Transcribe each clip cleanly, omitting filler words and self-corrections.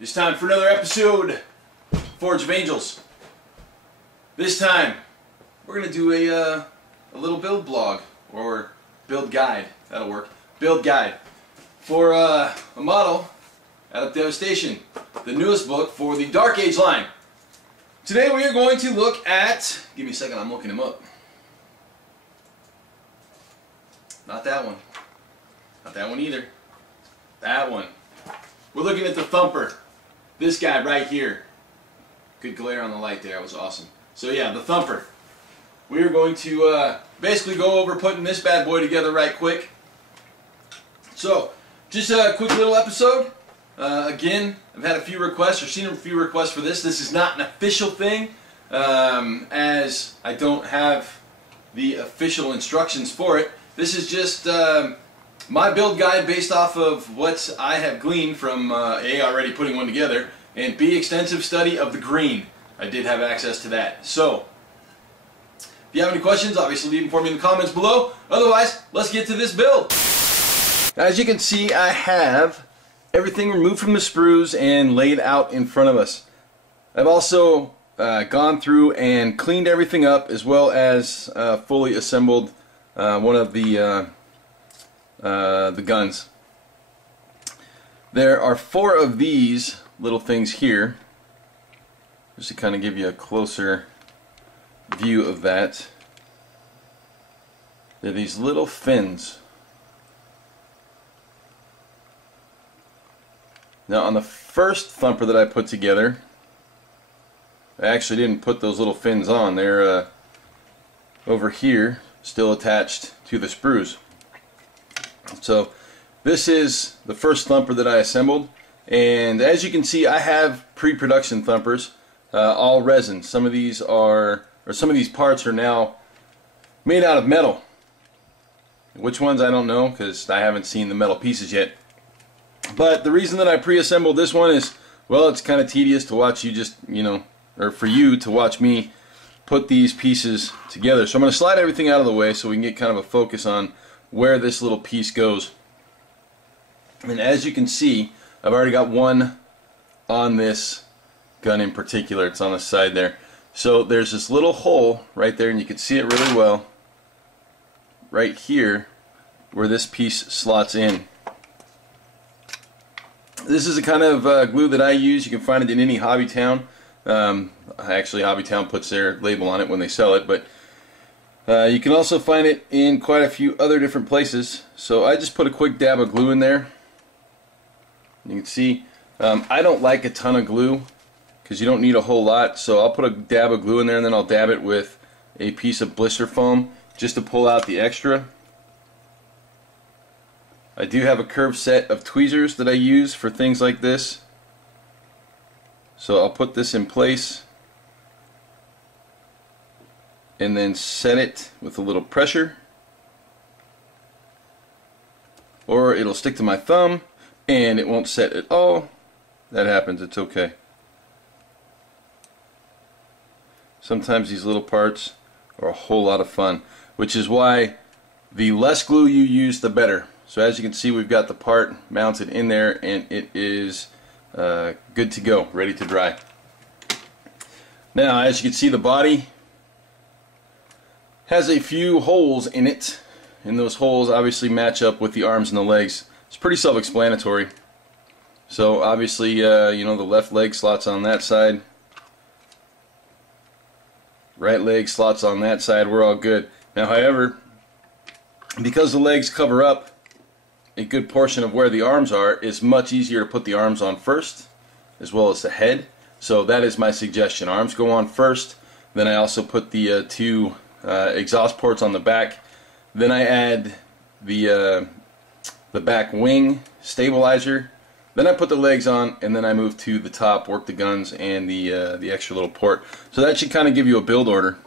It's time for another episode of Forge of Angels. This time, we're going to do a little build blog, or build guide. That'll work. Build guide for a model out of Devastation, the newest book for the Dark Age line. Today we are going to look at, give me a second, I'm looking him up. Not that one. Not that one either. That one. We're looking at the Thumper. This guy right here. Good glare on the light there. That was awesome. So yeah, the Thumper. We are going to basically go over putting this bad boy together right quick. So, just a quick little episode. Again, I've had a few requests, or seen a few requests for this. This is not an official thing, as I don't have the official instructions for it. This is just my build guide based off of what I have gleaned from A, already putting one together, and B, extensive study of the green. I did have access to that. So, if you have any questions, obviously leave them for me in the comments below. Otherwise, let's get to this build. As you can see, I have everything removed from the sprues and laid out in front of us. I've also gone through and cleaned everything up, as well as fully assembled one of the guns. There are 4 of these little things here, just to kind of give you a closer view of that. They're these little fins. Now, on the first Thumper that I put together, I actually didn't put those little fins on. They're over here, still attached to the sprues. So this is the first Thumper that I assembled, and as you can see, I have pre-production Thumpers, all resin. Some of these are, or some of these parts are now made out of metal. Which ones I don't know, because I haven't seen the metal pieces yet. But the reason that I pre-assembled this one is, well, it's kind of tedious to watch you just, or for you to watch me put these pieces together. So I'm going to slide everything out of the way so we can get kind of a focus on where this little piece goes. And as you can see, I've already got one on this gun in particular. It's on the side there. So there's this little hole right there, and you can see it really well right here where this piece slots in. This is the kind of glue that I use. You can find it in any hobby town. Actually, Hobby Town puts their label on it when they sell it, but you can also find it in quite a few other different places. So I just put a quick dab of glue in there. You can see I don't like a ton of glue because you don't need a whole lot, so I'll put a dab of glue in there, and then I'll dab it with a piece of blister foam just to pull out the extra. I do have a curved set of tweezers that I use for things like this. So I'll put this in place and then set it with a little pressure, or it'll stick to my thumb and it won't set at all. That happens, it's okay. Sometimes these little parts are a whole lot of fun, which is why the less glue you use, the better. So as you can see, we've got the part mounted in there, and it is good to go, ready to dry. Now, as you can see, the body has a few holes in it, and those holes obviously match up with the arms and the legs. It's pretty self-explanatory. So obviously, the left leg slots on that side, right leg slots on that side. We're all good. Now, however, because the legs cover up a good portion of where the arms are, it's much easier to put the arms on first, as well as the head. So that is my suggestion. Arms go on first, then I also put the 2 exhaust ports on the back. Then I add the back wing stabilizer. Then I put the legs on, and then I move to the top, work the guns and the extra little port. So that should kind of give you a build order.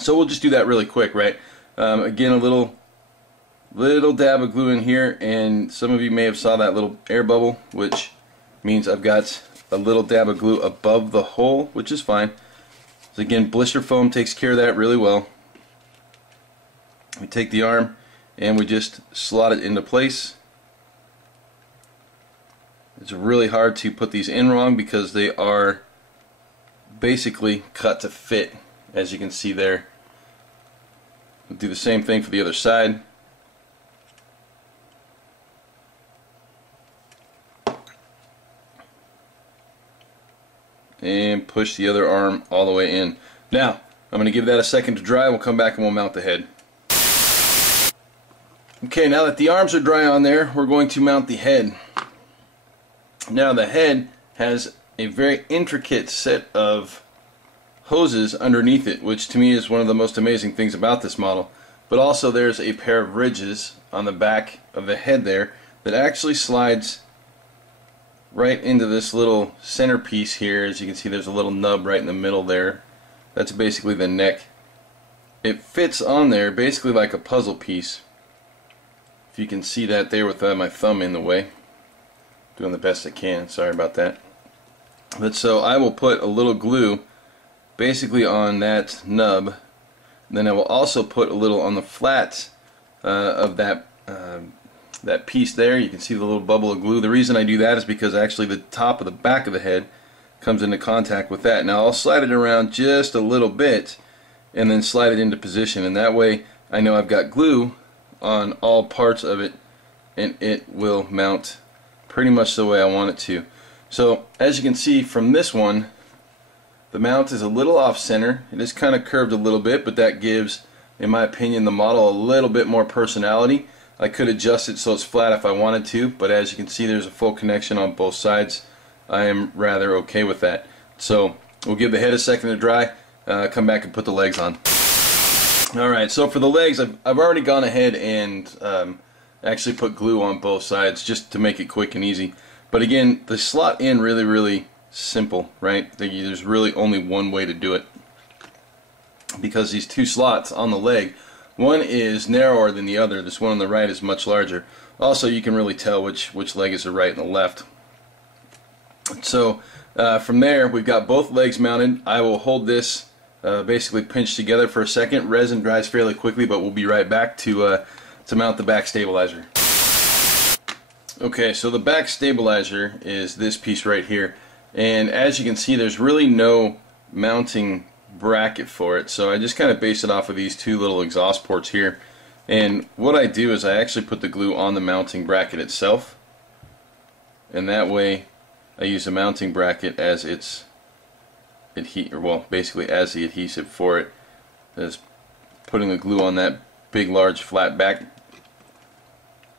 So we'll just do that really quick, right? Again, a little dab of glue in here, and some of you may have saw that little air bubble, which means I've got a little dab of glue above the hole, which is fine. So again, blister foam takes care of that really well. We take the arm and we just slot it into place. It's really hard to put these in wrong because they are basically cut to fit, as you can see there. We'll do the same thing for the other side. And push the other arm all the way in. Now, I'm going to give that a second to dry. We'll come back and we'll mount the head. Okay, now that the arms are dry on there, we're going to mount the head. Now the head has a very intricate set of hoses underneath it, which to me is one of the most amazing things about this model. But also there's a pair of ridges on the back of the head there that actually slides right into this little centerpiece here. As you can see, there's a little nub right in the middle there. That's basically the neck. It fits on there basically like a puzzle piece. If you can see that there with my thumb in the way. Doing the best I can, sorry about that. But so I will put a little glue basically on that nub. Then I will also put a little on the flat of that that piece there. You can see the little bubble of glue. The reason I do that is because actually the top of the back of the head comes into contact with that. Now I'll slide it around just a little bit and then slide it into position, and that way I know I've got glue on all parts of it and it will mount pretty much the way I want it to. So as you can see from this one, the mount is a little off center. It is kind of curved a little bit, but that gives, in my opinion, the model a little bit more personality. I could adjust it so it's flat if I wanted to, but as you can see there's a full connection on both sides. I am rather okay with that. So we'll give the head a second to dry, come back and put the legs on. Alright, so for the legs I've already gone ahead and actually put glue on both sides just to make it quick and easy. But again, the slot in really simple, right? There's really only one way to do it, because these two slots on the leg, one is narrower than the other. This one on the right is much larger. Also, you can really tell which leg is the right and the left. So from there, we've got both legs mounted. I will hold this basically pinched together for a second. Resin dries fairly quickly, but we'll be right back to mount the back stabilizer. Okay, so the back stabilizer is this piece right here, and as you can see there's really no mounting bracket for it, so I just kind of base it off of these two little exhaust ports here. And what I do is I actually put the glue on the mounting bracket itself, and that way I use the mounting bracket as its basically as the adhesive for it. As putting the glue on that big large flat back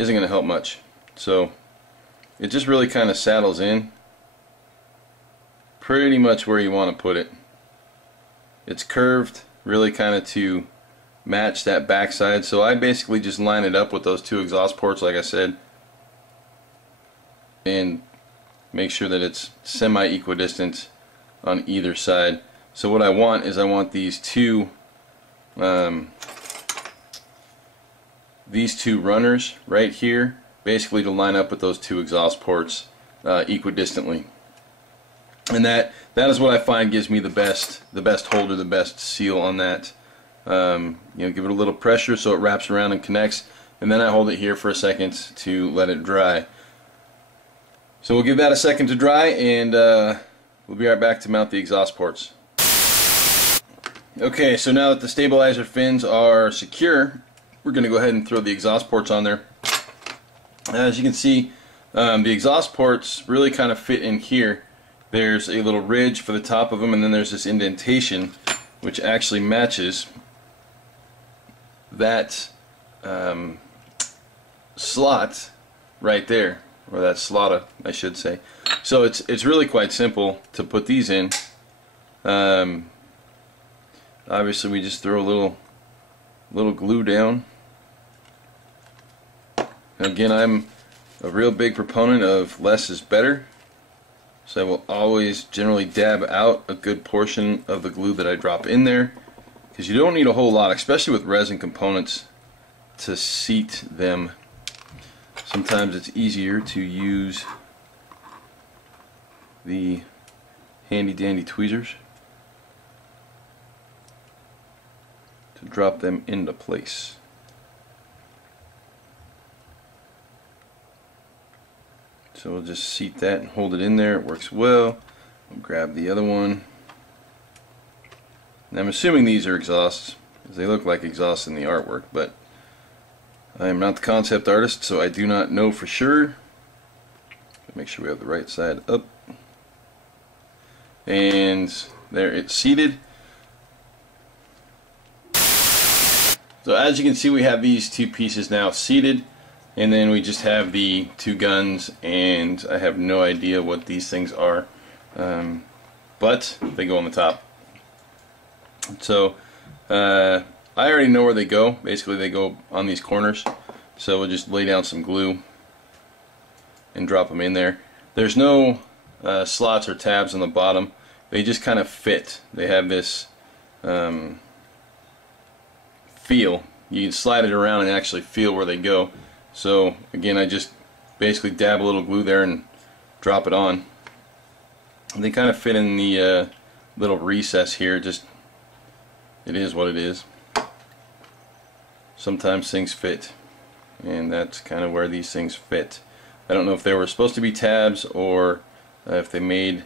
isn't going to help much. So it just really kind of saddles in pretty much where you want to put it. It's curved really kind of to match that backside, so I basically just line it up with those two exhaust ports like I said and make sure that it's semi-equidistant on either side. So what I want is I want these two runners right here basically to line up with those two exhaust ports equidistantly, and that is what I find gives me the best holder, the best seal on that. You know, give it a little pressure so it wraps around and connects, and then I hold it here for a second to let it dry. So we'll give that a second to dry, and we'll be right back to mount the exhaust ports. Okay, so now that the stabilizer fins are secure, we're going to go ahead and throw the exhaust ports on there. As you can see, the exhaust ports really kind of fit in here. There's a little ridge for the top of them, and then there's this indentation which actually matches that slot right there, or that slotta I should say. So it's really quite simple to put these in. Obviously we just throw a little glue down. Again, I'm a real big proponent of less is better, so I will always generally dab out a good portion of the glue that I drop in there, because you don't need a whole lot, especially with resin components, to seat them. Sometimes it's easier to use the handy dandy tweezers to drop them into place. So we'll just seat that and hold it in there. It works well. We'll grab the other one. And I'm assuming these are exhausts, because they look like exhausts in the artwork, but I am not the concept artist, so I do not know for sure. Make sure we have the right side up. And there, it's seated. So as you can see, we have these two pieces now seated, and then we just have the two guns, and I have no idea what these things are, but they go on the top. So I already know where they go. Basically they go on these corners, so we'll just lay down some glue and drop them in there. There's no slots or tabs on the bottom. They just kind of fit. They have this feel. You can slide it around and actually feel where they go. So again, I just basically dab a little glue there and drop it on. And they kind of fit in the little recess here. Just, it is what it is. Sometimes things fit, and that's kind of where these things fit. I don't know if they were supposed to be tabs, or if they made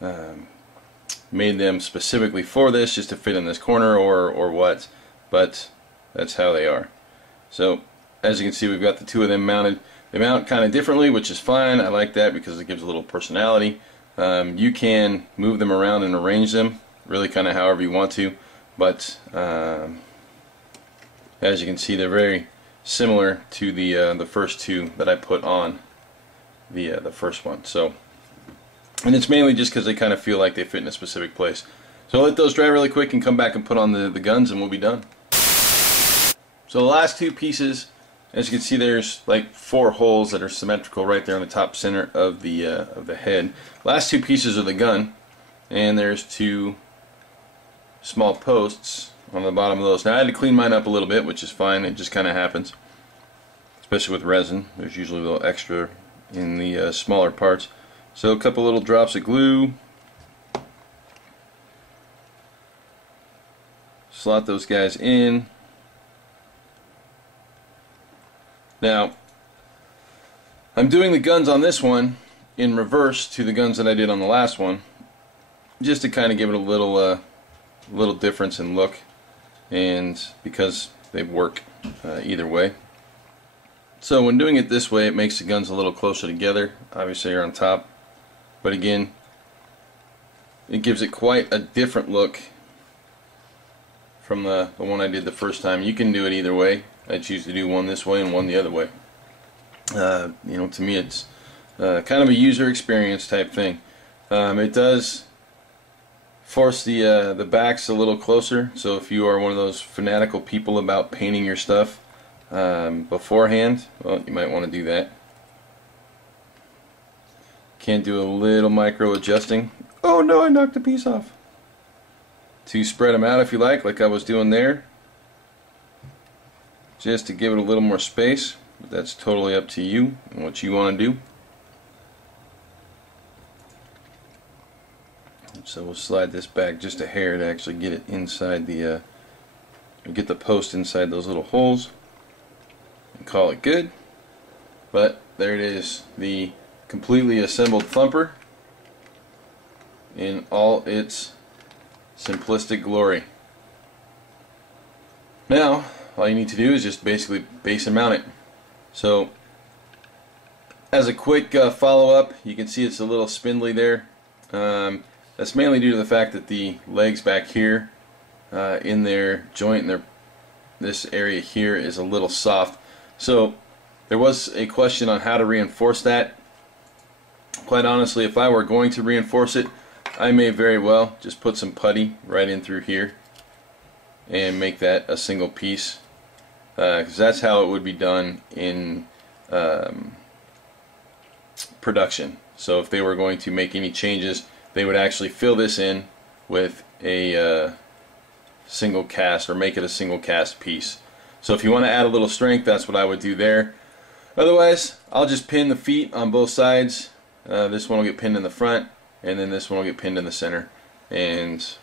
them specifically for this, just to fit in this corner, or what, but that's how they are. So as you can see, we've got the two of them mounted. They mount kind of differently, which is fine. I like that because it gives a little personality. You can move them around and arrange them really kind of however you want to, but as you can see, they're very similar to the first two that I put on the first one. So, and it's mainly just because they kind of feel like they fit in a specific place. So I'll let those dry really quick and come back and put on the guns, and we'll be done. So the last two pieces, as you can see, there's like 4 holes that are symmetrical right there on the top center of the head. Last two pieces are the gun, and there's 2 small posts on the bottom of those. Now I had to clean mine up a little bit, which is fine. It just kind of happens, especially with resin. There's usually a little extra in the smaller parts. So a couple little drops of glue. Slot those guys in. Now, I'm doing the guns on this one in reverse to the guns that I did on the last one, just to kind of give it a little difference in look, and because they work either way. So when doing it this way, it makes the guns a little closer together. Obviously you're on top, but again, it gives it quite a different look from the one I did the first time. You can do it either way. I choose to do one this way and one the other way. You know, to me it's kind of a user experience type thing. It does force the backs a little closer, so if you are one of those fanatical people about painting your stuff beforehand, well, you might want to do that. Can't do a little micro adjusting. Oh no, I knocked a piece off. To spread them out if you like I was doing there, just to give it a little more space, but that's totally up to you and what you want to do. So we'll slide this back just a hair to actually get it inside the get the post inside those little holes and call it good. But there it is, the completely assembled Thumper in all its simplistic glory. Now all you need to do is just basically base and mount it. So as a quick follow-up, you can see it's a little spindly there. That's mainly due to the fact that the legs back here in their joint, this area here is a little soft. So there was a question on how to reinforce that. Quite honestly, if I were going to reinforce it, I may very well just put some putty right in through here and make that a single piece, because that's how it would be done in production. So if they were going to make any changes, they would actually fill this in with a single cast, or make it a single cast piece. So if you want to add a little strength, that's what I would do there. Otherwise, I'll just pin the feet on both sides. This one will get pinned in the front, and then this one will get pinned in the center, and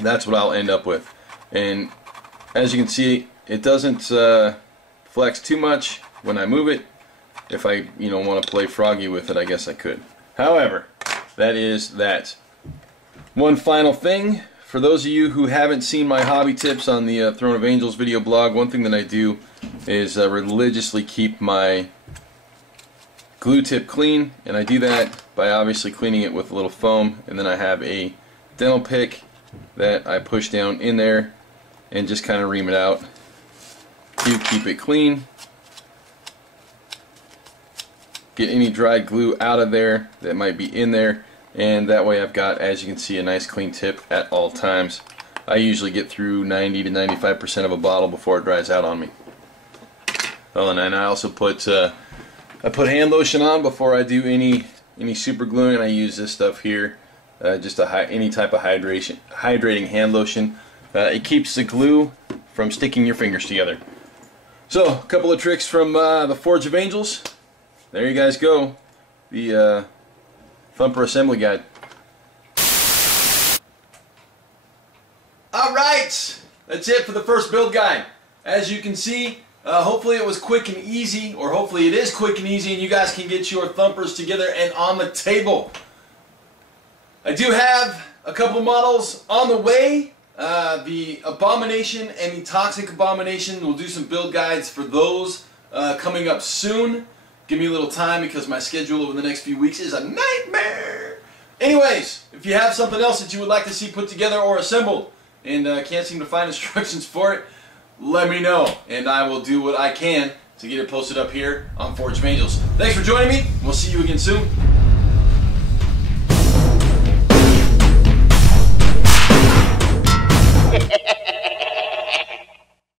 that's what I'll end up with. And as you can see, it doesn't flex too much when I move it. if I, want to play Froggy with it, I guess I could. However, that is that. One final thing, for those of you who haven't seen my hobby tips on the Throne of Angels video blog, one thing that I do is religiously keep my glue tip clean, and I do that by obviously cleaning it with a little foam, and then I have a dental pick that I push down in there and just kind of ream it out to keep it clean. Get any dried glue out of there that might be in there, and that way I've got, as you can see, a nice clean tip at all times. I usually get through 90 to 95% of a bottle before it dries out on me. Oh, and then I also put hand lotion on before I do any super gluing, and I use this stuff here, just any type of hydrating hand lotion. It keeps the glue from sticking your fingers together. So, a couple of tricks from the Forge of Angels. There you guys go. The Thumper assembly guide. Alright! That's it for the first build guide. As you can see, hopefully it was quick and easy, or hopefully it is quick and easy, and you guys can get your Thumpers together and on the table. I do have a couple models on the way. The Abomination and the Toxic Abomination. We'll do some build guides for those coming up soon. Give me a little time because my schedule over the next few weeks is a nightmare. Anyways, if you have something else that you would like to see put together or assembled and can't seem to find instructions for it, let me know and I will do what I can to get it posted up here on Forge of Angels. Thanks for joining me. We'll see you again soon.